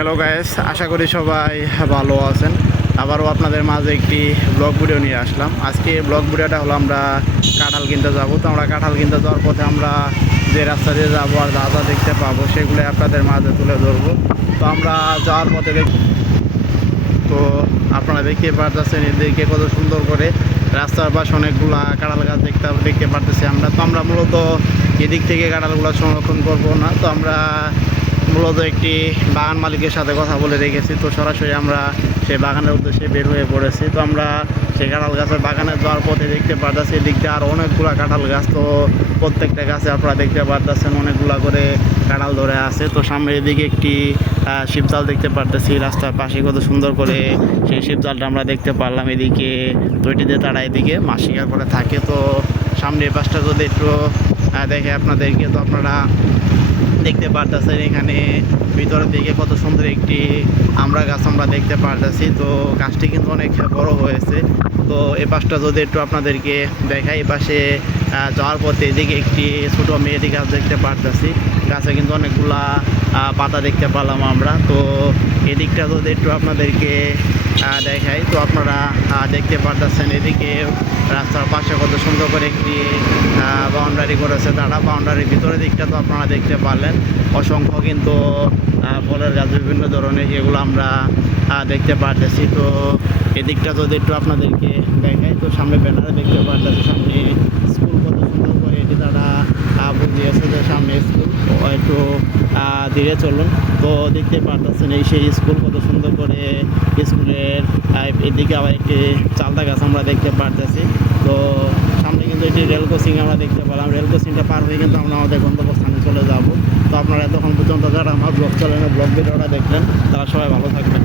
Hello guys, আশা করি সবাই ভালো আছেন। আবারও আপনাদের মাঝে একটি ব্লগ ভিডিও নিয়ে আসলাম। আজকে ব্লগ ভিডিওটা হলো আমরা কাঁঠাল কিনতে যাব। তো আমরা কাঁঠাল কিনতে যাওয়ার পথে আমরা যে রাস্তা দিয়ে যাবো আর যা যা দেখতে পাবো সেগুলো আপনাদের মাঝে তুলে ধরবো। তো আমরা যাওয়ার পথে তো আপনারা দেখতে পারতেছেন এদিকে কত সুন্দর করে রাস্তার পাশে অনেকগুলা কাঁঠাল গাছ দেখতে পারতেছি আমরা। তো আমরা মূলত এদিক থেকে কাঁঠালগুলো সংরক্ষণ করব না, তো আমরা মূলত একটি বাগান মালিকের সাথে কথা বলে রেখেছি। তো সরাসরি আমরা সেই বাগানের উদ্দেশ্যে বের হয়ে পড়েছি। তো আমরা সেই কাঁঠাল গাছের বাগানে যাওয়ার পথে দেখতে পারতেছি এদিকটা আর অনেকগুলা কাঁঠাল গাছ। তো প্রত্যেকটা গাছে আপনারা দেখতে পারতেছেন অনেকগুলা করে কাঁঠাল ধরে আছে। তো সামনের এদিকে একটি শিবজাল দেখতে পারতেছি রাস্তার পাশে, কত সুন্দর করে সেই শিবজালটা আমরা দেখতে পারলাম। এদিকে দুইটিতে তারা এদিকে মাছ শিকার করে থাকে। তো সামনের পাশটা যদি একটু দেখে আপনাদেরকে, তো আপনারা দেখতে পারতেছেন এখানে ভিতরের দিকে কত সুন্দর একটি আমড়া গাছ আমরা দেখতে পারতেছি। তো গাছটি কিন্তু অনেক বড় হয়েছে। তো এ পাশটা যদি একটু আপনাদেরকে দেখাই, এ পাশে যাওয়ার পথে এদিকে একটি ছোটো মেয়েটি গাছ দেখতে পারতেছি। গাছে কিন্তু অনেকগুলা পাতা দেখতে পেলাম আমরা। তো এদিকটা যদি একটু আপনাদেরকে দেখাই, তো আপনারা দেখতে পারতেছেন এদিকে রাস্তার পাশে কত সুন্দর করে একটি বাউন্ডারি করেছে তারা। বাউন্ডারির ভিতরের দিকটা তো আপনারা দেখতে পারলেন অসংখ্য কিন্তু ফলের গাছ বিভিন্ন ধরনের, এগুলো আমরা দেখতে পারতেছি। তো এদিকটা যদি একটু আপনাদেরকে দেখাই, তো সামনে ব্যানারে দেখতে পারতেছি সামনে স্কুল, কত সুন্দর করে এটি তারা বুঝিয়েছে যে সামনে স্কুল, একটু ধীরে চলুন। তো দেখতে পারতেছেন এই সেই স্কুল, কত সুন্দর করে স্কুলের এদিকে আবার একটি চালতা গাছ আমরা দেখতে পারতেছি। তো সামনে কিন্তু একটি রেল ক্রসিং আমরা দেখতে পেলাম। রেল ক্রসিংটা পার হয়ে কিন্তু আমরা আমাদের গন্তব্যস্থানে চলে যাব। তো আপনারা এতক্ষণ পর্যন্ত যারা আমার ব্লগ চ্যানেলে ব্লগ ভিডিওটা দেখলেন তারা সবাই ভালো থাকবেন।